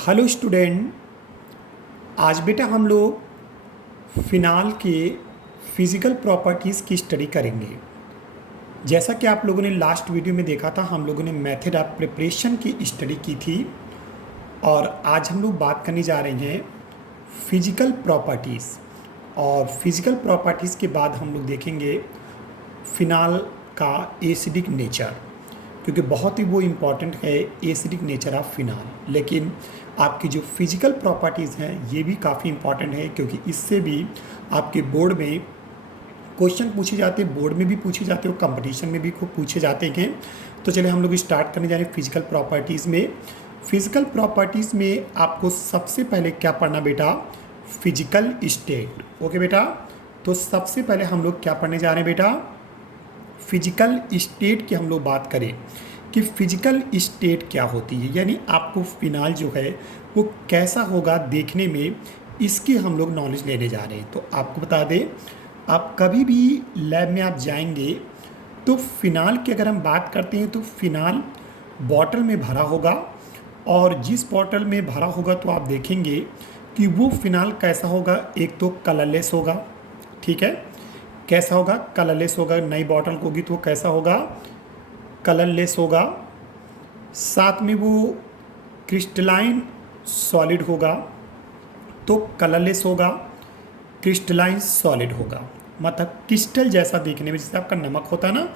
Hello student. आज बेटा हम लोग फिनाल के फिज़िकल प्रॉपर्टीज़ की स्टडी करेंगे। जैसा कि आप लोगों ने लास्ट वीडियो में देखा था, हम लोगों ने मेथड ऑफ प्रिपरेशन की स्टडी की थी और आज हम लोग बात करने जा रहे हैं फिज़िकल प्रॉपर्टीज़। और फिज़िकल प्रॉपर्टीज़ के बाद हम लोग देखेंगे फिनाल का एसिडिक नेचर, क्योंकि बहुत ही वो इम्पॉर्टेंट है एसिडिक नेचर ऑफ फिनाल। लेकिन आपकी जो फिज़िकल प्रॉपर्टीज़ हैं ये भी काफ़ी इम्पॉर्टेंट है, क्योंकि इससे भी आपके बोर्ड में क्वेश्चन पूछे जाते हैं, बोर्ड में भी पूछे जाते हैं और कंपटीशन में भी खूब पूछे जाते हैं। तो चलिए हम लोग स्टार्ट करने जा रहे हैं फिज़िकल प्रॉपर्टीज़ में। फिज़िकल प्रॉपर्टीज़ में आपको सबसे पहले क्या पढ़ना बेटा? Physical state. ओके बेटा, तो सबसे पहले हम लोग क्या पढ़ने जा रहे हैं बेटा? फिजिकल स्टेट की हम लोग बात करें कि फिजिकल स्टेट क्या होती है, यानी आपको फिनाल जो है वो कैसा होगा देखने में, इसकी हम लोग नॉलेज लेने जा रहे हैं। तो आपको बता दें, आप कभी भी लैब में आप जाएंगे तो फिनाल की अगर हम बात करते हैं तो फिनाल बॉटल में भरा होगा, और जिस बॉटल में भरा होगा तो आप देखेंगे कि वो फिनाल कैसा होगा। एक तो कलरलेस होगा, ठीक है, कैसा होगा? कलरलेस होगा। नई बॉटल होगी तो कैसा होगा? कलरलेस होगा। साथ में वो क्रिस्टलाइन सॉलिड होगा तो कलरलेस होगा, क्रिस्टलाइन सॉलिड होगा। मतलब क्रिस्टल जैसा देखने में, जैसे आपका नमक होता है ना,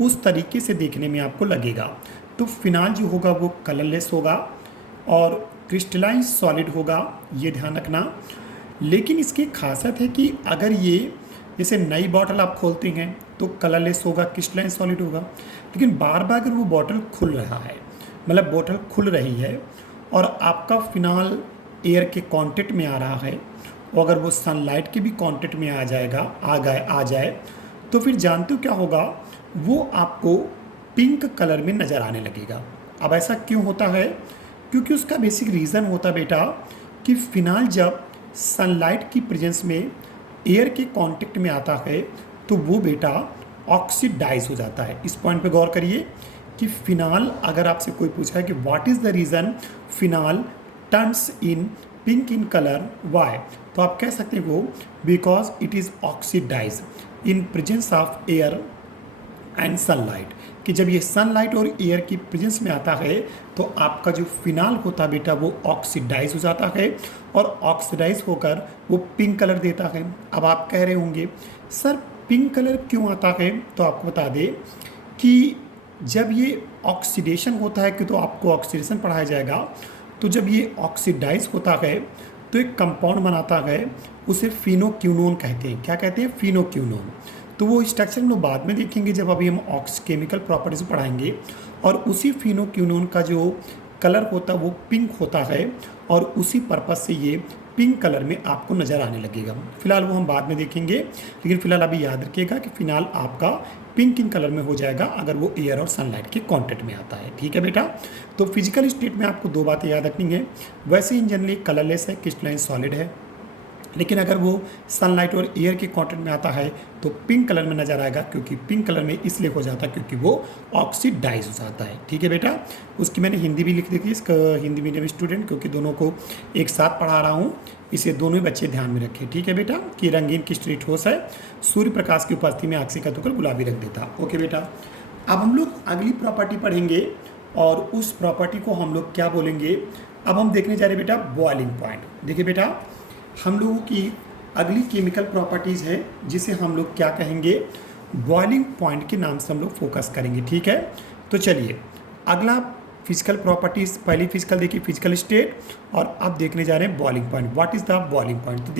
उस तरीके से देखने में आपको लगेगा। तो फिनाल जो होगा वो कलरलेस होगा और क्रिस्टलाइन सॉलिड होगा, ये ध्यान रखना। लेकिन इसकी खासियत है कि अगर ये जैसे नई बॉटल आप खोलते हैं तो कलरलेस होगा, क्रिस्टलाइन सॉलिड होगा। लेकिन बार बार अगर वो बॉटल खुल रहा है, मतलब बॉटल खुल रही है और आपका फिनाल एयर के कांटेक्ट में आ रहा है, और अगर वो सनलाइट के भी कांटेक्ट में आ जाए तो फिर जानते हो क्या होगा? वो आपको पिंक कलर में नज़र आने लगेगा। अब ऐसा क्यों होता है? क्योंकि उसका बेसिक रीज़न होता बेटा कि फिनाल जब सनलाइट की प्रेजेंस में एयर के कांटेक्ट में आता है तो वो बेटा ऑक्सीडाइज हो जाता है। इस पॉइंट पे गौर करिए कि फिनाल, अगर आपसे कोई पूछा है कि what is the reason phenol turns in pink in colour, why, तो आप कह सकते हो because it is oxidize in presence of air and sunlight, कि जब ये सनलाइट और एयर की प्रेजेंस में आता है तो आपका जो फिनाल होता है बेटा वो ऑक्सीडाइज हो जाता है, और ऑक्सीडाइज होकर वो पिंक कलर देता है। अब आप कह रहे होंगे सर पिंक कलर क्यों आता है? तो आपको बता दें कि जब ये ऑक्सीडेशन होता है, कि तो आपको ऑक्सीडेशन पढ़ाया जाएगा, तो जब ये ऑक्सीडाइज होता है तो एक कंपाउंड बनाता है, उसे फिनोक्यूनोन कहते हैं। क्या कहते हैं? फिनोक्यूनोन। तो वो स्ट्रक्चर हम लोग बाद में देखेंगे जब अभी हम केमिकल प्रॉपर्टीज पढ़ाएंगे। और उसी फिनोक्यूनोन का जो कलर होता है वो पिंक होता है, और उसी पर्पज़ से ये पिंक कलर में आपको नज़र आने लगेगा। फिलहाल वो हम बाद में देखेंगे, लेकिन फिलहाल अभी याद रखिएगा कि फिनाल आपका पिंक इन कलर में हो जाएगा अगर वो एयर और सनलाइट के कांटेक्ट में आता है। ठीक है बेटा, तो फिजिकल स्टेट में आपको दो बातें याद रखनी है। वैसे इन जनरली कलरलेस है, क्रिस्टलाइन सॉलिड है, लेकिन अगर वो सनलाइट और एयर के कांटेक्ट में आता है तो पिंक कलर में नज़र आएगा, क्योंकि पिंक कलर में इसलिए हो जाता है क्योंकि वो ऑक्सीडाइज हो जाता है। ठीक है बेटा, उसकी मैंने हिंदी भी लिख दी थी, इसका हिंदी मीडियम स्टूडेंट, क्योंकि दोनों को एक साथ पढ़ा रहा हूँ, इसे दोनों ही बच्चे ध्यान में रखें। ठीक है बेटा, कि रंगीन क्रिस्टलीय ठोस है, सूर्य प्रकाश की उपस्थिति में ऑक्सी का तुकड़ गुलाबी रख देता। ओके बेटा, अब हम लोग अगली प्रॉपर्टी पढ़ेंगे और उस प्रॉपर्टी को हम लोग क्या बोलेंगे? अब हम देखने जा रहे बेटा बॉइलिंग पॉइंट। देखिए बेटा, हम लोगों की अगली केमिकल प्रॉपर्टीज़ है जिसे हम लोग क्या कहेंगे? बॉइलिंग पॉइंट के नाम से हम लोग फोकस करेंगे। ठीक है, तो चलिए अगला फिजिकल प्रॉपर्टीज़, पहली फिजिकल देखिए फिजिकल स्टेट, और अब देखने जा रहे हैं boiling point. What is the boiling point? तो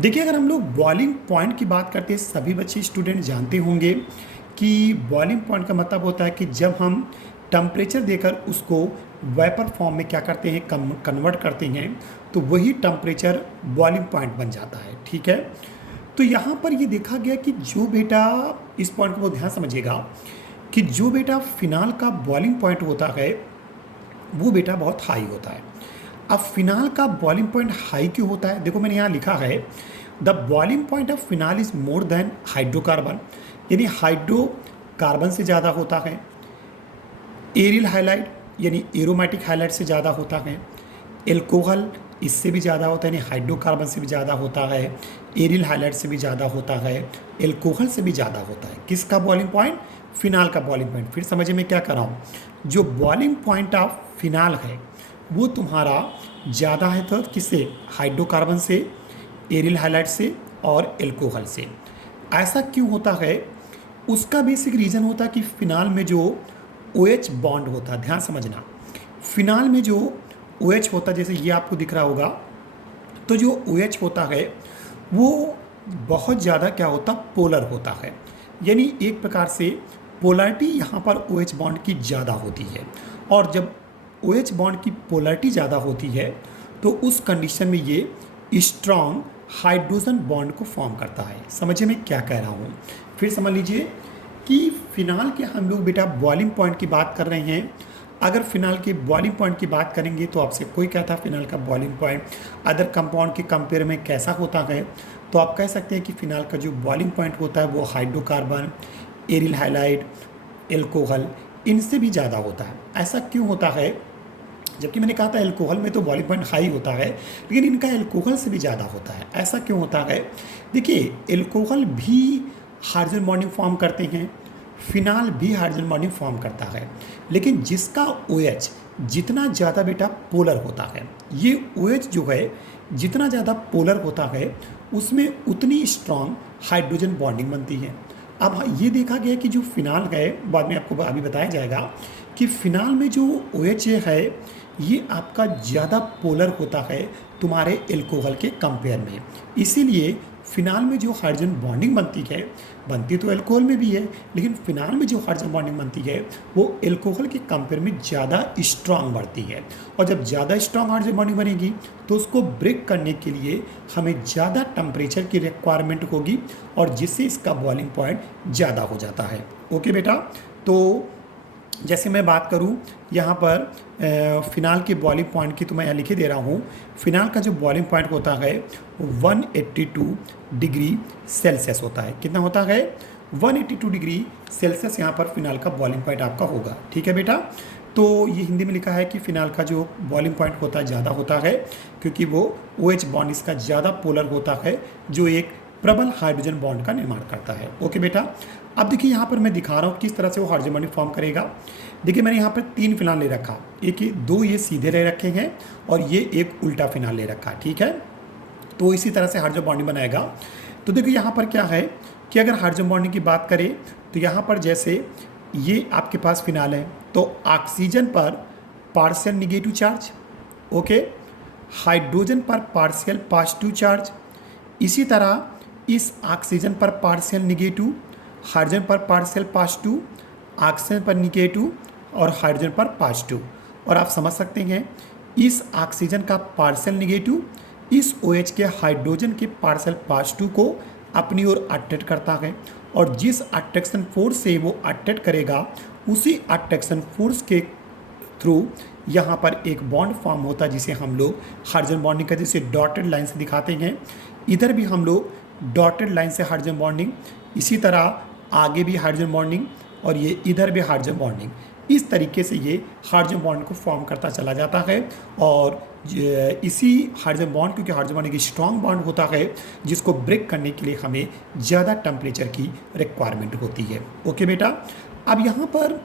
देखिए अगर हम लोग बॉइलिंग पॉइंट की बात करते हैं, सभी बच्चे स्टूडेंट जानते होंगे कि बॉइलिंग पॉइंट का मतलब होता है कि जब हम टेम्परेचर देकर उसको वेपर फॉर्म में क्या करते हैं? कन्वर्ट करते हैं, तो वही टेम्परेचर बॉइलिंग पॉइंट बन जाता है। ठीक है, तो यहाँ पर ये देखा गया कि जो बेटा, इस पॉइंट को बहुत ध्यान समझिएगा, कि जो बेटा फिनाल का बॉइलिंग पॉइंट होता है वो बेटा बहुत हाई होता है। अब फिनाल का बॉइलिंग पॉइंट हाई क्यों होता है? देखो मैंने यहाँ लिखा है the boiling point of phenol is more than hydrocarbon, यानी हाइड्रोकार्बन से ज़्यादा होता है। एरियल हाइलाइट, यानी एरोमेटिक हाइलाइट से ज़्यादा होता है, एल्कोहल इससे भी ज़्यादा होता है यानी हाइड्रोकार्बन से भी ज़्यादा होता है, एरिल हाइलाइट से भी ज़्यादा होता है, एल्कोहल से भी ज़्यादा होता है। किसका बॉइलिंग पॉइंट? फिनाल का बॉइलिंग पॉइंट। फिर समझिए मैं क्या कर रहा हूँ, जो बॉइलिंग पॉइंट ऑफ फिनाल है वो तुम्हारा ज़्यादा है तो किससे? हाइड्रोकार्बन से, एरिल हाइलाइट से और एल्कोहल से। ऐसा क्यों होता है? उसका बेसिक रीज़न होता है कि फिनाल में जो OH बॉन्ड होता है, ध्यान समझना, फिनाल में जो OH होता है, जैसे ये आपको दिख रहा होगा, तो जो OH होता है वो बहुत ज़्यादा क्या होता? पोलर होता है। यानी एक प्रकार से पोलैरिटी यहाँ पर OH बॉन्ड की ज़्यादा होती है, और जब OH बॉन्ड की पोलैरिटी ज़्यादा होती है तो उस कंडीशन में ये स्ट्रॉन्ग हाइड्रोजन बॉन्ड को फॉर्म करता है। समझिए मैं क्या कह रहा हूँ, फिर समझ लीजिए कि फिनाल के हम लोग बेटा बॉइलिंग पॉइंट की बात कर रहे हैं। अगर फिनाल के बॉइलिंग पॉइंट की बात करेंगे तो आपसे कोई कहता है फिनाल का बॉइलिंग पॉइंट अदर कंपाउंड के कंपेयर में कैसा होता है, तो आप कह सकते हैं कि फिनाल का जो बॉइलिंग पॉइंट होता है वो हाइड्रोकार्बन, एरिल हाइलाइड, एल्कोहल इनसे भी ज़्यादा होता है। ऐसा क्यों होता है? जबकि मैंने कहा था एल्कोहल में तो बॉइलिंग पॉइंट हाई होता है, लेकिन इनका एल्कोहल से भी ज़्यादा होता है। ऐसा क्यों होता है? देखिए, एल्कोहल भी हाइड्रोजन बॉन्डिंग फॉर्म करते हैं, फिनाल भी हाइड्रोजन बॉन्डिंग फॉर्म करता है, लेकिन जिसका OH जितना ज़्यादा बेटा पोलर होता है, ये OH जो है जितना ज़्यादा पोलर होता है उसमें उतनी स्ट्रॉन्ग हाइड्रोजन बॉन्डिंग बनती है। अब ये देखा गया कि जो फिनाल है, बाद में आपको अभी बताया जाएगा कि फिनाल में जो OH है ये आपका ज़्यादा पोलर होता है तुम्हारे एल्कोहल के कंपेयर में। इसीलिए फिनाल में जो हाइड्रोजन बॉन्डिंग बनती तो एल्कोहल में भी है, लेकिन फिनाल में जो हाइड्रोजन बॉन्डिंग बनती है वो एल्कोहल के कंपेयर में ज़्यादा स्ट्रांग बढ़ती है। और जब ज़्यादा स्ट्रांग हाइड्रोजन बॉन्डिंग बनेगी तो उसको ब्रेक करने के लिए हमें ज़्यादा टेम्परेचर की रिक्वायरमेंट होगी, और जिससे इसका बॉइलिंग पॉइंट ज़्यादा हो जाता है। ओके बेटा, तो जैसे मैं बात करूं यहाँ पर फिनाल के बॉइलिंग पॉइंट की, तो मैं यहाँ लिखे दे रहा हूँ। फिनाल का जो बॉइलिंग पॉइंट होता है 182 डिग्री सेल्सियस होता है। कितना होता है? 182 डिग्री सेल्सियस यहाँ पर फिनाल का बॉइलिंग पॉइंट आपका होगा। ठीक है बेटा, तो ये हिंदी में लिखा है कि फिनाल का जो बॉइलिंग पॉइंट होता है ज़्यादा होता है, क्योंकि वो OH बॉन्ड इसका ज़्यादा पोलर होता है, जो एक प्रबल हाइड्रोजन बॉन्ड का निर्माण करता है। ओके बेटा, अब देखिए यहाँ पर मैं दिखा रहा हूँ किस तरह से वो हाइड्रोजन बॉन्डिंग फॉर्म करेगा। देखिए मैंने यहाँ पर 3 फिनाल ले रखा, दो ये सीधे ले रखे हैं और ये एक उल्टा फिनाल ले रखा। ठीक है, तो इसी तरह से हाइड्रोजन बॉन्डिंग बनाएगा। तो देखिए यहाँ पर क्या है कि अगर हाइड्रोजन बॉन्डिंग की बात करें तो यहाँ पर जैसे ये आपके पास फिनाल है, तो ऑक्सीजन पर partial negative charge, okay, hydrogen पर पार्शियल पॉजिटिव चार्ज, इसी तरह इस ऑक्सीजन पर पार्शियल निगेटिव, हाइड्रोजन पर पार्शियल पॉजिटिव, ऑक्सीजन पर निगेटिव और हाइड्रोजन पर पॉजिटिव। और आप समझ सकते हैं इस ऑक्सीजन का पार्शियल निगेटिव इस OH के हाइड्रोजन के पार्शियल पॉजिटिव को अपनी ओर अट्रैक्ट करता है, और जिस अट्रैक्शन फोर्स से वो अट्रैक्ट करेगा उसी अट्रैक्शन फोर्स के थ्रू यहाँ पर एक बॉन्ड फॉर्म होता है, जिसे हम लोग हाइड्रोजन बॉन्डिंग का जैसे डॉटेड लाइन से दिखाते हैं। इधर भी हम लोग डॉटेड लाइन से हाइड्रोजन बॉन्डिंग, इसी तरह आगे भी हाइड्रोजन बॉन्डिंग, और ये इधर भी हाइड्रोजन बॉन्डिंग। इस तरीके से ये हाइड्रोजन बॉन्ड को फॉर्म करता चला जाता है। और इसी हाइड्रोजन बॉन्ड, क्योंकि हाइड्रोजन बॉन्ड एक स्ट्रॉन्ग बॉन्ड होता है जिसको ब्रेक करने के लिए हमें ज़्यादा टेम्परेचर की रिक्वायरमेंट होती है। ओके बेटा, अब यहाँ पर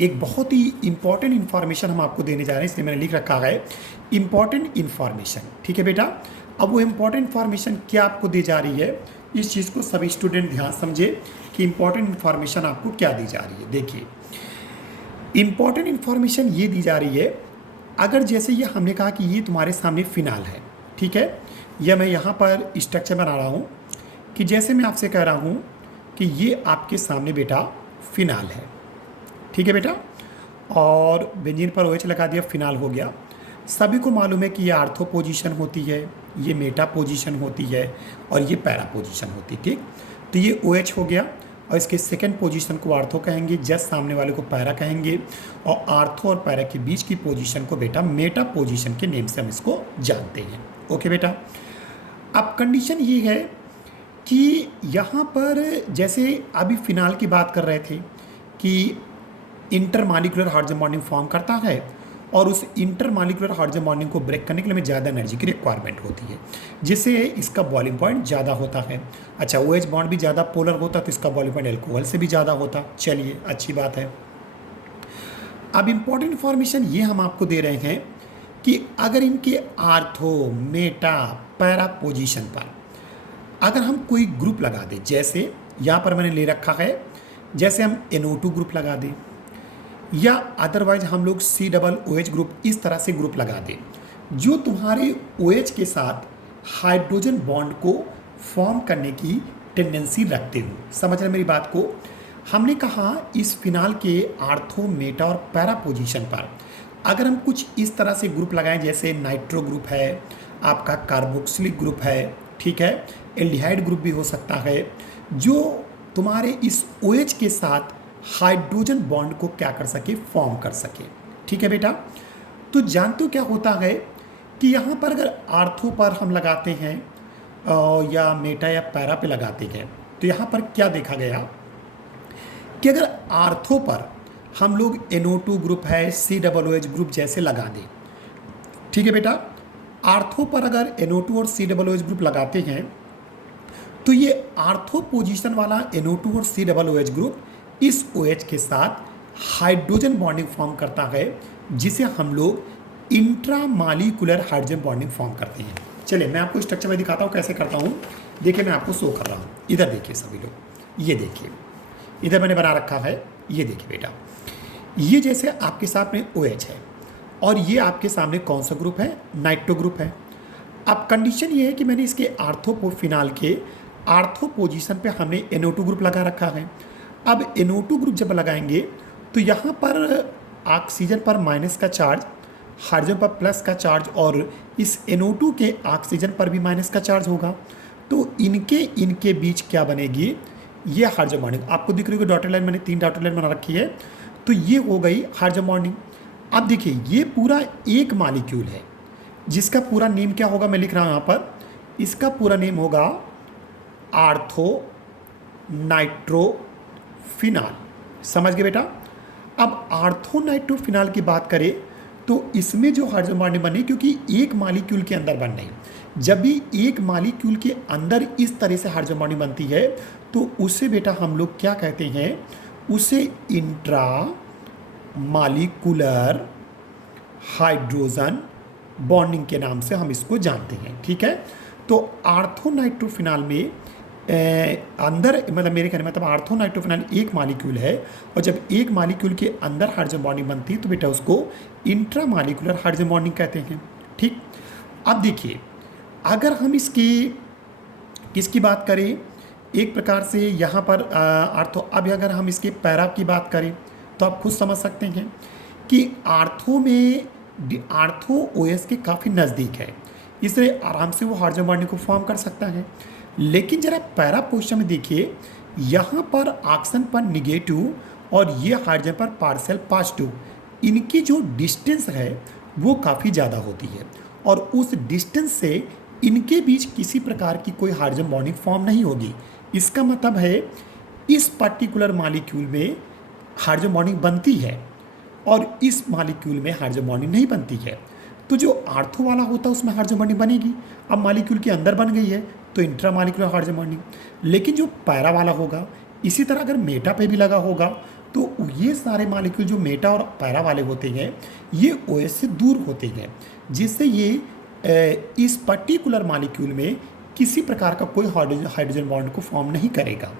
एक बहुत ही इंपॉर्टेंट इन्फॉर्मेशन हम आपको देने जा रहे हैं, इसलिए मैंने लिख रखा है इंपॉर्टेंट इन्फॉर्मेशन। ठीक है बेटा, अब वो इम्पॉर्टेंट इन्फॉर्मेशन क्या आपको दी जा रही है, इस चीज़ को सभी स्टूडेंट ध्यान समझे कि इंपॉर्टेंट इन्फॉर्मेशन आपको क्या दी जा रही है। देखिए, इंपॉर्टेंट इन्फॉर्मेशन ये दी जा रही है, अगर जैसे ये हमने कहा कि ये तुम्हारे सामने फिनाल है, ठीक है, या मैं यहाँ पर स्ट्रक्चर बना रहा हूँ कि जैसे मैं आपसे कह रहा हूँ कि ये आपके सामने बेटा फिनाल है। ठीक है बेटा, और बेंजीन पर OH लगा दिया, फिनाल हो गया। सभी को मालूम है कि ये आर्थो पोजीशन होती है, ये मेटा पोजीशन होती है और ये पैरा पोजीशन होती है। ठीक, तो ये OH हो गया, और इसके सेकंड पोजीशन को आर्थो कहेंगे, जस्ट सामने वाले को पैरा कहेंगे, और आर्थो और पैरा के बीच की पोजीशन को बेटा मेटा पोजीशन के नेम से हम इसको जानते हैं। ओके बेटा, अब कंडीशन ये है कि यहाँ पर जैसे अभी फिनाल की बात कर रहे थे कि इंटरमॉलिक्यूलर हाइड्रोजन बॉन्डिंग फॉर्म करता है और उस इंटरमॉलिक्यूलर हाइड्रोजन बॉन्डिंग को ब्रेक करने के लिए हमें ज़्यादा एनर्जी की रिक्वायरमेंट होती है, जिससे इसका बॉइलिंग पॉइंट ज़्यादा होता है। अच्छा, OH बॉन्ड भी ज़्यादा पोलर होता तो इसका बॉइलिंग पॉइंट अल्कोहल से भी ज़्यादा होता। चलिए, अच्छी बात है। अब इम्पॉर्टेंट इन्फॉर्मेशन ये हम आपको दे रहे हैं कि अगर इनके आर्थो, मेटा, पैरा पोजीशन पर अगर हम कोई ग्रुप लगा दें, जैसे यहाँ पर मैंने ले रखा है, जैसे हम NO2 ग्रुप लगा दें या अदरवाइज हम लोग COOH ग्रुप, इस तरह से ग्रुप लगा दें जो तुम्हारे OH के साथ हाइड्रोजन बॉन्ड को फॉर्म करने की टेंडेंसी रखते हो। समझ रहे मेरी बात को? हमने कहा इस फिनाल के आर्थो, मेटा और पैरा पोजीशन पर अगर हम कुछ इस तरह से ग्रुप लगाएं, जैसे नाइट्रो ग्रुप है, आपका कार्बोक्सिलिक ग्रुप है, ठीक है, एल्डिहाइड ग्रुप भी हो सकता है, जो तुम्हारे इस OH के साथ हाइड्रोजन बॉन्ड को क्या कर सके, फॉर्म कर सके। ठीक है बेटा, तो जानते हो क्या होता है कि यहाँ पर अगर आर्थो पर हम लगाते हैं या मेटा या पैरा पे लगाते हैं, तो यहाँ पर क्या देखा गया कि अगर आर्थो पर हम लोग NO2 ग्रुप है, COOH ग्रुप जैसे लगा दें, ठीक है बेटा, आर्थो पर अगर NO2 और COOH ग्रुप लगाते हैं तो ये आर्थो पोजीशन वाला NO2 और COOH ग्रुप इस OH के साथ हाइड्रोजन बॉन्डिंग फॉर्म करता है, जिसे हम लोग इंट्रामॉलिक्यूलर हाइड्रोजन बॉन्डिंग फॉर्म करते हैं। चलिए मैं आपको स्ट्रक्चर में दिखाता हूँ कैसे करता हूँ। देखिए मैं आपको शो कर रहा हूँ, इधर देखिए सभी लोग, ये देखिए इधर मैंने बना रखा है, ये देखिए बेटा, ये जैसे आपके साथ में OH है और ये आपके सामने कौन सा ग्रुप है, नाइट्रो ग्रुप है। अब कंडीशन ये है कि मैंने इसके आर्थो फिनाल के आर्थो पोजीशन पे हमने NO2 ग्रुप लगा रखा है। अब NO2 ग्रुप जब लगाएंगे तो यहाँ पर ऑक्सीजन पर माइनस का चार्ज, हाइड्रोजन पर प्लस का चार्ज और इस NO2 के ऑक्सीजन पर भी माइनस का चार्ज होगा। तो इनके बीच क्या बनेगी, ये हाइड्रोजन बॉन्डिंग आपको दिख रही होगी, डॉटेड लाइन मैंने 3 डॉटेड लाइन बना रखी है, तो ये हो गई हाइड्रोजन बॉन्डिंग। अब देखिए ये पूरा एक मॉलिक्यूल है जिसका पूरा नेम क्या होगा, मैं लिख रहा हूँ यहाँ पर, इसका पूरा नेम होगा आर्थो नाइट्रो फिनाल। समझ गए बेटा? अब आर्थो नाइट्रो फिनाल की बात करें तो इसमें जो हाइड्रोजन बॉन्डिंग बनी, क्योंकि एक मॉलिक्यूल के अंदर बन रही, जब भी एक मॉलिक्यूल के अंदर इस तरह से हाइड्रोजन बॉन्डिंग बनती है तो उसे बेटा हम लोग क्या कहते हैं, उसे इंट्रा मॉलिक्यूलर हाइड्रोजन बॉन्डिंग के नाम से हम इसको जानते हैं। ठीक है, तो आर्थो नाइट्रो फिनाल में अंदर, मतलब मेरे कहने मतलब आर्थो नाइट्रो फिनाल एक मॉलिक्यूल है और जब एक मॉलिक्यूल के अंदर हाइड्रोजन बॉन्डिंग बनती है तो बेटा उसको इंट्रा मॉलिक्यूलर हाइड्रोजन बॉन्डिंग कहते हैं। ठीक, अब देखिए अगर हम किसकी बात करें, एक प्रकार से यहाँ पर आर्थो, अब अगर हम इसके पैरा की बात करें तो आप खुद समझ सकते हैं कि आर्थो OS के काफ़ी नज़दीक है, इसलिए आराम से वो हाइड्रोजन बॉन्डिंग को फॉर्म कर सकता है। लेकिन जरा पैरा पोजीशन में देखिए, यहाँ पर ऑक्सीजन पर निगेटिव और ये हाइड्रोजन पर पार्शियल पॉजिटिव, इनकी जो डिस्टेंस है वो काफ़ी ज़्यादा होती है और उस डिस्टेंस से इनके बीच किसी प्रकार की कोई हाइड्रोजन बॉन्डिंग फॉर्म नहीं होगी। इसका मतलब है इस पर्टिकुलर मॉलिक्यूल में हाइड्रोजन बॉन्डिंग बनती है और इस मॉलिक्यूल में हाइड्रोजन बॉन्डिंग नहीं बनती है। तो जो आर्थो वाला होता है उसमें हाइड्रोजन बॉन्डिंग बनेगी। अब मॉलिक्यूल के अंदर बन गई है तो इंट्रा मॉलिक्यूलर हाइड्रोजन बॉन्डिंग। लेकिन जो पैरा वाला होगा, इसी तरह अगर मेटा पे भी लगा होगा तो ये सारे मॉलिक्यूल जो मेटा और पैरा वाले होते हैं ये OH से दूर होते हैं, जिससे ये इस पर्टिकुलर मॉलिक्यूल में किसी प्रकार का कोई हाइड्रोजन बॉन्ड को फॉर्म नहीं करेगा।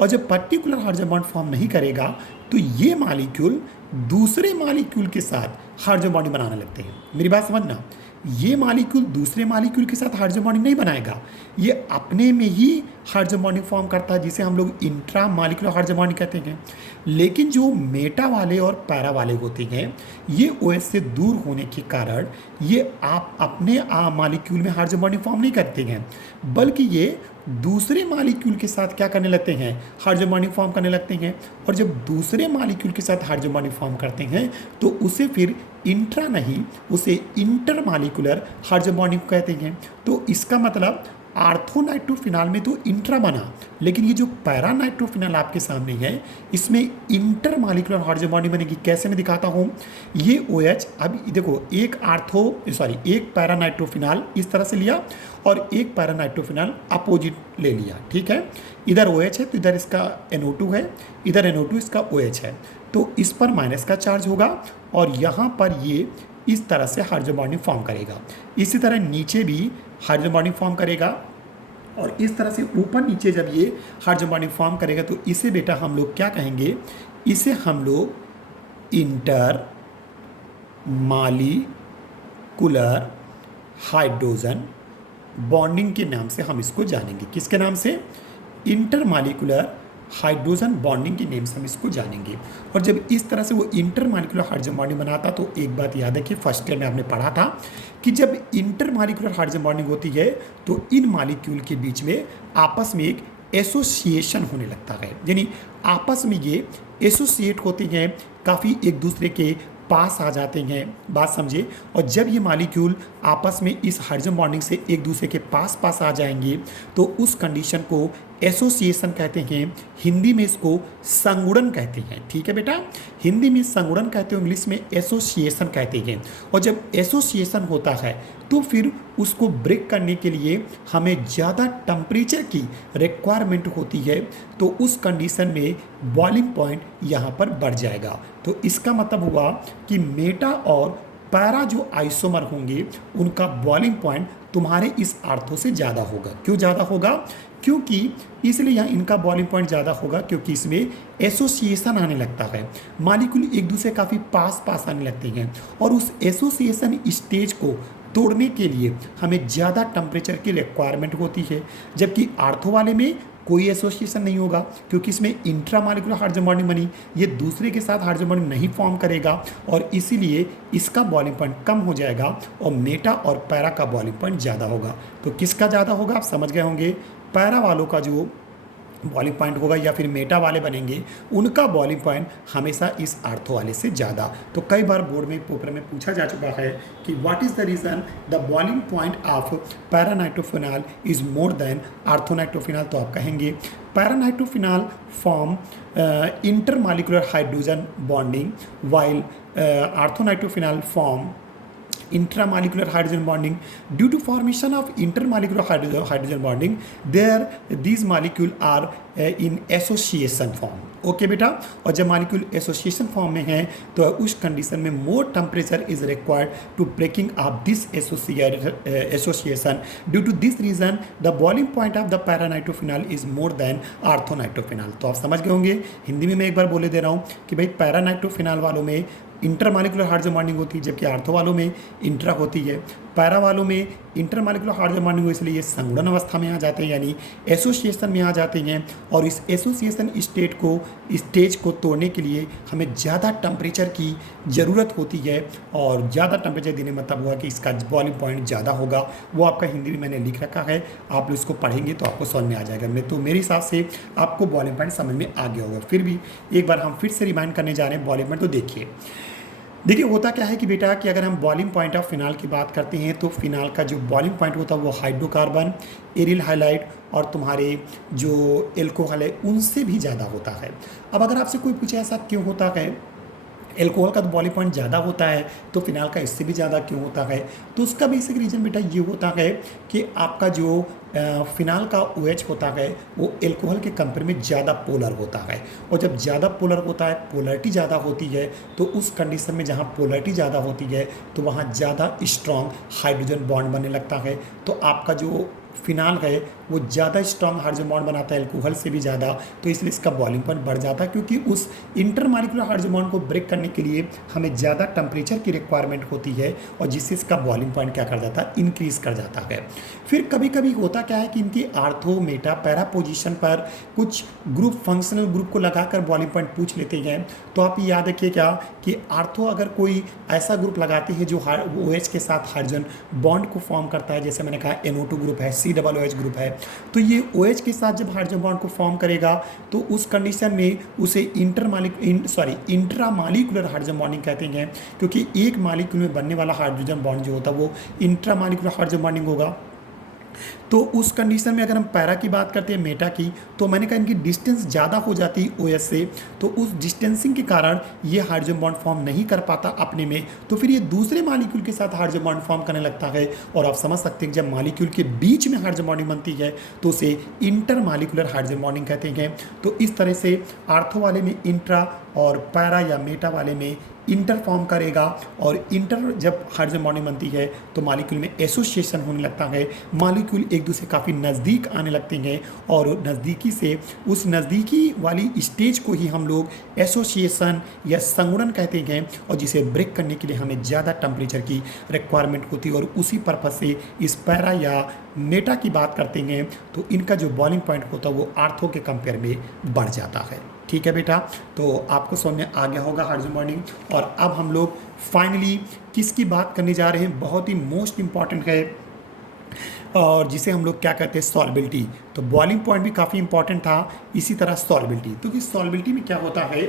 और जब पर्टिकुलर हाइड्रोजन बॉन्ड फॉर्म नहीं करेगा तो ये मॉलिक्यूल दूसरे मॉलिक्यूल के साथ हाइड्रोजन बॉन्डिंग बनाने लगते हैं। मेरी बात समझना, ये मॉलिक्यूल दूसरे मॉलिक्यूल के साथ हाइड्रोजन बॉन्डिंग नहीं बनाएगा, ये अपने में ही हाइड्रोजन बॉन्डिंग फॉर्म करता है, जिसे हम लोग इंट्रा मॉलिक्यूलर हाइड्रोजन बॉन्डिंग कहते हैं। लेकिन जो मेटा वाले और पैरा वाले होते हैं ये OH से दूर होने के कारण ये आप अपने मॉलिक्यूल में हाइड्रोजन बॉन्डिंग फॉर्म नहीं करते हैं, बल्कि ये दूसरे मॉलिक्यूल के साथ क्या करने लगते हैं, हाइड्रोजन बॉन्डिंग फॉर्म करने लगते हैं। और जब दूसरे मॉलिक्यूल के साथ हाइड्रोजन बॉन्डिंग फॉर्म करते हैं तो उसे फिर इंट्रा नहीं, उसे इंटर मॉलिक्यूलर हाइड्रोजन बॉन्डिंग कहते हैं। तो इसका मतलब आर्थोनाइट्रोफिनॉल में तो इंट्रा बना, लेकिन ये जो पैरानाइट्रोफिनॉल आपके सामने है इसमें इंटर मॉलिक्यूलर हाइड्रोजन बॉन्डिंग बनेगी। कैसे मैं दिखाता हूँ, ये OH, अब देखो एक पैरानाइट्रोफिनॉल इस तरह से लिया और एक पैरानाइट्रोफिनॉल अपोजिट ले लिया, ठीक है। इधर OH है तो इधर इसका NO2 है, इधर NO2 इसका OH है, तो इस पर माइनस का चार्ज होगा और यहाँ पर ये इस तरह से हाइड्रोजन बॉन्डिंग फॉर्म करेगा। इसी तरह नीचे भी हाइड्रोजन बॉन्डिंग फॉर्म करेगा और इस तरह से ऊपर नीचे जब ये हाइड्रोजन बॉन्डिंग फॉर्म करेगा तो इसे बेटा हम लोग क्या कहेंगे, इसे हम लोग इंटर मॉलिक्यूलर हाइड्रोजन बॉन्डिंग के नाम से हम इसको जानेंगे। किसके नाम से? इंटर मॉलिक्यूलर हाइड्रोजन बॉन्डिंग के नेम से हम इसको जानेंगे। और जब इस तरह से वो इंटर मॉलिक्यूलर हाइड्रोजन बॉन्डिंग बनाता तो एक बात याद है कि फर्स्ट ईयर में आपने पढ़ा था कि जब इंटर मॉलिक्यूलर हाइड्रोजन बॉन्डिंग होती है तो इन मॉलिक्यूल के बीच में आपस में एक एसोसिएशन होने लगता है, यानी आपस में ये एसोसिएट होते हैं, काफ़ी एक दूसरे के पास आ जाते हैं। बात समझे? और जब ये मॉलिक्यूल आपस में इस हाइड्रोजन बॉन्डिंग से एक दूसरे के पास आ जाएंगे तो उस कंडीशन को एसोसिएशन कहते हैं। हिंदी में इसको संगुणन कहते हैं, ठीक है बेटा। हिंदी में संगुणन कहते हो, इंग्लिश में एसोसिएशन कहते हैं। और जब एसोसिएशन होता है तो फिर उसको ब्रेक करने के लिए हमें ज़्यादा टेम्परेचर की रिक्वायरमेंट होती है, तो उस कंडीशन में बॉइलिंग पॉइंट यहाँ पर बढ़ जाएगा। तो इसका मतलब हुआ कि मेटा और पैरा जो आइसोमर होंगे उनका बॉइलिंग पॉइंट तुम्हारे इस आर्थो से ज़्यादा होगा। क्यों ज़्यादा होगा? क्योंकि इसलिए यहाँ इनका बॉइलिंग पॉइंट ज़्यादा होगा क्योंकि इसमें एसोसिएशन आने लगता है, मॉलिक्यूल एक दूसरे काफ़ी पास आने लगते हैं और उस एसोसिएशन स्टेज को तोड़ने के लिए हमें ज़्यादा टेम्परेचर की रिक्वायरमेंट होती है। जबकि आर्थो वाले में कोई एसोसिएशन नहीं होगा क्योंकि इसमें इंट्रा मॉलिक्यूलर हाइड्रोजन बॉन्डिंग बनी, ये दूसरे के साथ हाइड्रोजन बॉन्डिंग नहीं फॉर्म करेगा और इसीलिए इसका बॉइलिंग पॉइंट कम हो जाएगा और मेटा और पैरा का बॉइलिंग पॉइंट ज़्यादा होगा। तो किसका ज़्यादा होगा आप समझ गए होंगे, पैरा वालों का जो बॉइलिंग पॉइंट होगा या फिर मेटा वाले बनेंगे उनका बॉइलिंग पॉइंट हमेशा इस आर्थो वाले से ज़्यादा। तो कई बार बोर्ड में पेपर में पूछा जा चुका है कि what is the reason the boiling point of paranitrophenol is more than orthonitrophenol. तो आप कहेंगे paranitrophenol form intermolecular hydrogen bonding while orthonitrophenol form intramolecular hydrogen bonding. Due to formation of intermolecular hydrogen bonding, these molecules are in association form. Okay बेटा। और जब molecule association form में है तो उस कंडीशन में more temperature is required to breaking of this association. Due to this reason the boiling point of the paranitrophenol is more than orthonitrophenol. तो आप समझ गए होंगे। हिंदी में मैं एक बार बोले दे रहा हूँ कि भाई पैरानाइट्रोफिनॉल वालों में इंटरमॉलिक्यूलर हाइड्रोजन बॉन्डिंग होती है जबकि आर्थो वालों में इंट्रा होती है। पैरा वालों में इंटरमॉलिक्यूलर हाइड्रोजन बॉन्डिंग हो इसलिए ये संगुणन अवस्था में आ जाते हैं यानी एसोसिएशन में आ जाते हैं और इस एसोसिएशन स्टेज को तोड़ने के लिए हमें ज़्यादा टेम्परेचर की ज़रूरत होती है और ज़्यादा टेम्परेचर देने मतलब हुआ कि इसका बॉइलिंग पॉइंट ज़्यादा होगा। वो आपका हिंदी में मैंने लिख रखा है, आप इसको पढ़ेंगे तो आपको समझ में आ जाएगा। तो मेरे हिसाब से आपको बॉइलिंग पॉइंट समझ में आ गया होगा। फिर भी एक बार हम फिर से रिमाइंड करने जा रहे हैं बॉइलिंग पॉइंट। तो देखिए होता क्या है कि बेटा कि अगर हम बॉइलिंग पॉइंट ऑफ फिनाल की बात करते हैं तो फिनाल का जो बॉइलिंग पॉइंट होता है वो हाइड्रोकार्बन, एरिल हाइलाइड और तुम्हारे जो एल्कोहल है उनसे भी ज़्यादा होता है। अब अगर आपसे कोई पूछे ऐसा क्यों होता है, एल्कोहल का तो बॉइलिंग पॉइंट ज़्यादा होता है तो फिनाल का इससे भी ज़्यादा क्यों होता है, तो उसका बेसिक रीज़न बेटा ये होता है कि आपका जो फिनाल का OH होता है वो एल्कोहल के कंपेयर में ज़्यादा पोलर होता है और जब ज़्यादा पोलर होता है, पोलरिटी ज़्यादा होती है, तो उस कंडीशन में जहाँ पोलरिटी ज़्यादा होती है तो वहाँ ज़्यादा स्ट्रॉन्ग हाइड्रोजन बॉन्ड बनने लगता है। तो आपका जो फिनाल है वो ज़्यादा स्ट्रॉन्ग हाइड्रोजन बॉन्ड बनाता है एल्कोहल से भी ज़्यादा, तो इसलिए इसका बॉइलिंग पॉइंट बढ़ जाता है क्योंकि उस इंटरमॉलिक्यूलर हाइड्रोजन बॉन्ड को ब्रेक करने के लिए हमें ज़्यादा टेम्परेचर की रिक्वायरमेंट होती है और जिससे इसका बॉइलिंग पॉइंट क्या कर जाता है, इंक्रीज कर जाता है। फिर कभी कभी होता क्या है कि इनकी आर्थो मेटा पैरा पोजीशन पर कुछ ग्रुप फंक्शनल ग्रुप को लगाकर बॉइलिंग पॉइंट पूछ लेते हैं। तो आप याद रखिए क्या कि आर्थो अगर कोई ऐसा ग्रुप लगाते हैं जो OH के साथ हाइड्रोजन बॉन्ड को फॉर्म करता है, जैसे मैंने कहा NO2 ग्रुप है, COOH ग्रुप है, तो ये OH के साथ जब हाइड्रोजन बॉन्ड को फॉर्म करेगा तो उस कंडीशन में उसे इंट्रामॉलिक्यूलर हाइड्रोजन बॉन्डिंग कहते हैं क्योंकि एक मॉलिक्यूल में बनने वाला हाइड्रोजन बॉन्ड जो होता है वो इंट्रामॉलिक्यूलर हाइड्रोजन बॉन्डिंग होगा। तो उस कंडीशन में अगर हम पैरा की बात करते हैं मेटा की, तो मैंने कहा इनकी डिस्टेंस ज़्यादा हो जाती है OH से, तो उस डिस्टेंसिंग के कारण ये हाइड्रोजन बॉन्ड फॉर्म नहीं कर पाता अपने में, तो फिर ये दूसरे मालिक्यूल के साथ हाइड्रोजन बॉन्ड फॉर्म करने लगता है। और आप समझ सकते हैं जब मालिक्यूल के बीच में हाइड्रोजन बॉन्डिंग बनती है तो उसे इंटर मालिकुलर हाइड्रोजन बॉन्डिंग कहते हैं। तो इस तरह से आर्थो वाले में इंट्रा और पैरा या मेटा वाले में इंटर फॉर्म करेगा, और इंटर जब हाइड्रोजन बॉन्डिंग बनती है तो मॉलिक्यूल में एसोसिएशन होने लगता है, मॉलिक्यूल एक दूसरे काफ़ी नज़दीक आने लगते हैं, और नज़दीकी से उस नज़दीकी वाली स्टेज को ही हम लोग एसोसिएशन या संगुणन कहते हैं, और जिसे ब्रेक करने के लिए हमें ज़्यादा टेम्परेचर की रिक्वायरमेंट होती है। और उसी पर्पज़ से इस पैरा या मेटा की बात करते हैं तो इनका जो बॉइलिंग पॉइंट होता है वो आर्थो के कंपेयर में बढ़ जाता है। ठीक है बेटा, तो आपको समझ में आ गया होगा हाइड्रोजन बॉन्डिंग। और अब हम लोग फाइनली किसकी बात करने जा रहे हैं, बहुत ही मोस्ट इंपॉर्टेंट है, और जिसे हम लोग क्या कहते हैं, सॉल्बिलिटी। तो बॉइलिंग पॉइंट भी काफ़ी इंपॉर्टेंट था, इसी तरह सॉल्बिलिटी। तो कि सॉल्बिलिटी में क्या होता है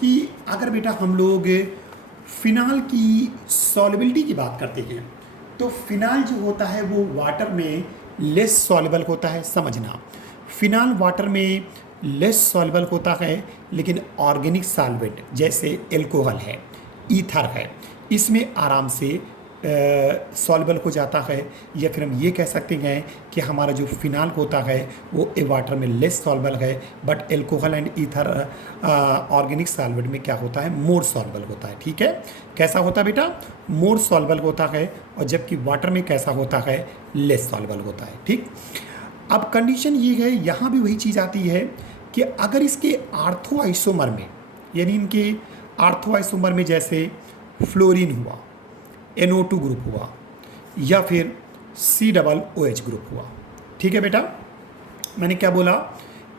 कि अगर बेटा हम लोग फिनाल की सॉल्बिलिटी की बात करते हैं तो फिनाल जो होता है वो वाटर में लेस सॉल्युबल होता है। समझना, फिनाल वाटर में लेस सॉल्युबल होता है, लेकिन ऑर्गेनिक सॉल्वेंट जैसे एल्कोहल है, ईथर है, इसमें आराम से सॉल्युबल हो जाता है। या फिर हम ये कह सकते हैं कि हमारा जो फिनाल होता है वो वाटर में लेस सॉल्युबल है, but alcohol and ether organic solvent में क्या होता है, मोर सॉल्युबल होता है। ठीक है, कैसा होता है बेटा, मोर सॉल्युबल होता है, और जबकि वाटर में कैसा होता है, लेस सॉल्युबल होता है। ठीक, अब कंडीशन ये है, यहाँ भी वही चीज़ आती है कि अगर इसके आर्थो आइसोमर में, यानी इनके आर्थो आइसोमर में जैसे फ्लोरीन हुआ, NO2 ग्रुप हुआ, या फिर COOH ग्रुप हुआ। ठीक है बेटा, मैंने क्या बोला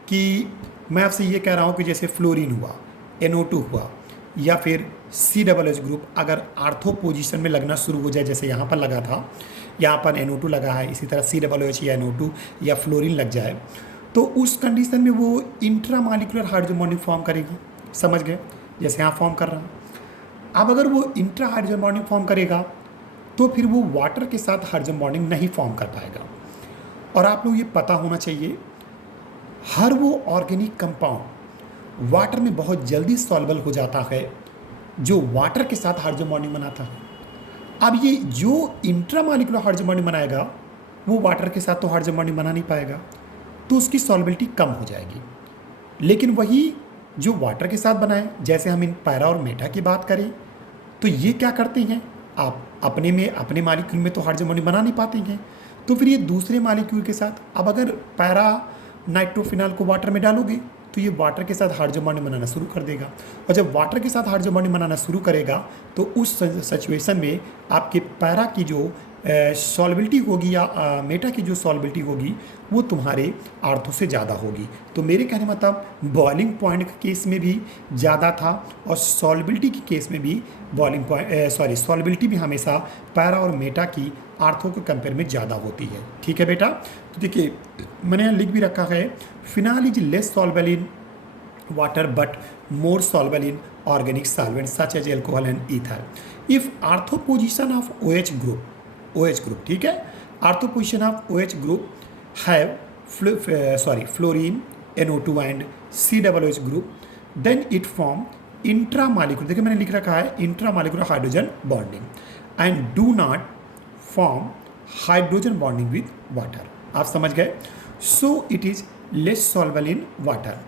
कि मैं आपसे ये कह रहा हूँ कि जैसे फ्लोरीन हुआ, NO2 हुआ, या फिर COOH ग्रुप अगर आर्थो पोजीशन में लगना शुरू हो जाए, जैसे यहाँ पर लगा था, यहाँ पर NO2 लगा है, इसी तरह COOH या NO2 या फ्लोरीन लग जाए, तो उस कंडीशन में वो इंट्रामॉलिक्यूलर हाइड्रोजन बॉन्डिंग फॉर्म करेगी। समझ गए, जैसे यहाँ फॉर्म कर रहा हूँ। अब अगर वो इंट्रा हाइड्रोजन बॉन्डिंग फॉर्म करेगा तो फिर वो वाटर के साथ हाइड्रोजन बॉन्डिंग नहीं फॉर्म कर पाएगा। और आप लोग ये पता होना चाहिए, हर वो ऑर्गेनिक कंपाउंड वाटर में बहुत जल्दी सॉल्युबल हो जाता है जो वाटर के साथ हाइड्रोजन बॉन्डिंग बनाता है। अब ये जो इंट्रामॉलिक्यूलर हाइड्रोजन बॉन्डिंग बनाएगा वो वाटर के साथ तो हाइड्रोजन बॉन्डिंग बना नहीं पाएगा, तो उसकी सॉल्युबिलिटी कम हो जाएगी। लेकिन वही जो वाटर के साथ बनाए, जैसे हम इन पैरा और मेटा की बात करें, तो ये क्या करते हैं, आप अपने में अपने मालिक्यूल में तो हाइड्रोजन बॉन्डिंग बना नहीं पाते हैं, तो फिर ये दूसरे मालिक्यूल के साथ, अब अगर पैरा नाइट्रोफिनाल को वाटर में डालोगे तो ये वाटर के साथ हाइड्रोजन बॉन्डिंग बनाना शुरू कर देगा, और जब वाटर के साथ हाइड्रोजन बॉन्डिंग बनाना शुरू करेगा तो उस सिचुएशन में आपके पैरा की जो सॉल्बिलिटी होगी या मेटा की जो सॉल्बिलिटी होगी वो तुम्हारे आर्थो से ज़्यादा होगी। तो मेरे कहने मतलब बॉइलिंग पॉइंट के केस में भी ज़्यादा था, और सॉल्बिलिटी की केस में भी सॉल्बिलिटी भी हमेशा पैरा और मेटा की आर्थो के कंपेयर में ज़्यादा होती है। ठीक है बेटा, तो देखिए मैंने यहाँ लिख भी रखा है, phenol is less soluble in water but more soluble in organic solvent such as alcohol and ether. If ortho position of OH group, ठीक है, ortho position of OH group have fluorine, NO2 and COOH group, then it form intramolecular, देखिए मैंने लिख रखा है intramolecular hydrogen bonding and do not form hydrogen bonding with water. आप समझ गए, so it is less soluble in water,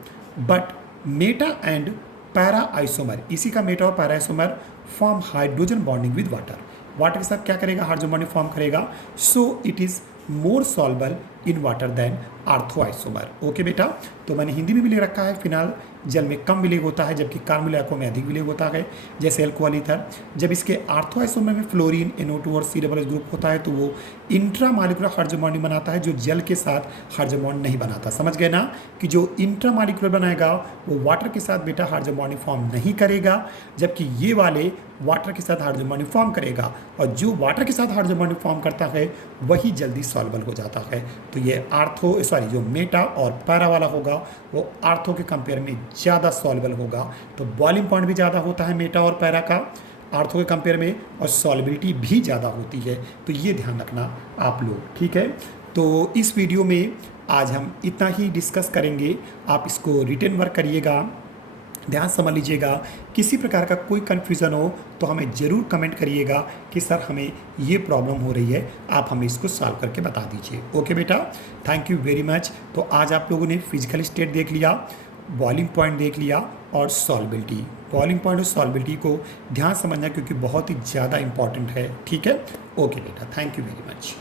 but meta and para isomer, इसी का मेटा और para isomer form hydrogen bonding with water. Water के साथ क्या करेगा, हाइड्रोजन बॉन्डिंग फॉर्म करेगा, so it is more soluble in water than ortho isomer. Okay बेटा, तो मैंने हिंदी में भी ले रखा है, फिनाल जल में कम विलेय होता है जबकि कार्बोनिल एक्वा में अधिक विलेय होता है, जैसे एल्कोहल ईथर। जब इसके आर्थो आइसोमर में फ्लोरीन, NO2 और COOH ग्रुप होता है तो वो इंट्रामॉलिक्यूलर हाइड्रोजन बॉन्डिंग बनाता है जो जल के साथ हाइड्रोजन बॉन्ड नहीं बनाता। समझ गए ना कि जो इंट्रामॉलिक्यूलर बनाएगा वो वाटर के साथ बेटा हाइड्रोजन बॉन्डिंग फॉर्म नहीं करेगा, जबकि ये वाले वाटर के साथ हाइड्रोजन बॉन्डिंग फॉर्म करेगा, और जो वाटर के साथ हाइड्रोजन बॉन्डिंग फॉर्म करता है वही जल्दी सॉल्युबल हो जाता है। तो ये जो मेटा और पैरा वाला होगा वो आर्थो के कंपेयर में ज़्यादा सॉल्युबल होगा। तो बॉइलिंग पॉइंट भी ज़्यादा होता है मेटा और पैरा का आर्थो के कंपेयर में, और सॉल्युबिलिटी भी ज़्यादा होती है। तो ये ध्यान रखना आप लोग, ठीक है। तो इस वीडियो में आज हम इतना ही डिस्कस करेंगे। आप इसको रिटन वर्क करिएगा, ध्यान समझ लीजिएगा। किसी प्रकार का कोई कन्फ्यूज़न हो तो हमें ज़रूर कमेंट करिएगा कि सर हमें ये प्रॉब्लम हो रही है, आप हमें इसको सॉल्व करके बता दीजिए। ओके बेटा, थैंक यू वेरी मच। तो आज आप लोगों ने फिजिकल स्टेट देख लिया, बॉइलिंग पॉइंट देख लिया और सॉल्बिलिटी। बॉइलिंग पॉइंट और सॉल्बिलिटी को ध्यान समझना क्योंकि बहुत ही ज़्यादा इंपॉर्टेंट है। ठीक है, ओके बेटा, थैंक यू वेरी मच।